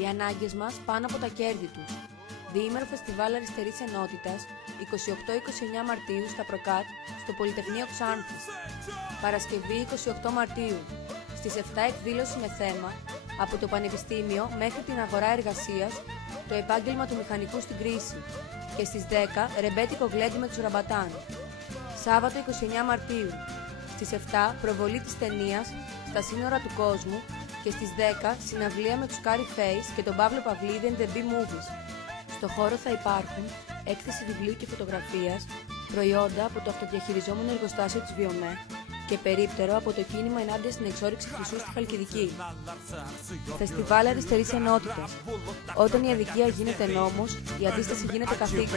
Οι ανάγκες μας πάνω από τα κέρδη τους. Διήμερο Φεστιβάλ Αριστερής Ενότητας, 28-29 Μαρτίου στα Προκάτ, στο Πολυτεχνείο Ξάνθης. Παρασκευή 28 Μαρτίου, στις 7 εκδήλωση με θέμα «Από το Πανεπιστήμιο μέχρι την αγορά εργασίας, το επάγγελμα του μηχανικού στην κρίση» και στις 10 ρεμπέτικο γλέντι με τους Ραμπατάν. Σάββατο 29 Μαρτίου, στις 7 προβολή της ταινίας «Στα σύνορα του κόσμου» και στις 10 συναυλία με τους Κάρι Φέις και τον Παύλο Παυλίδη and the B-Movies. Στο χώρο θα υπάρχουν έκθεση βιβλίου και φωτογραφίας, προϊόντα από το αυτοδιαχειριζόμενο εργοστάσιο της Βιομέ και περίπτερο από το κίνημα ενάντια στην εξόρυξη χρυσού στη Χαλκιδική. Φεστιβάλ Αριστερής Ενότητας. Όταν η αδικία γίνεται νόμος, η αντίσταση γίνεται καθήκον.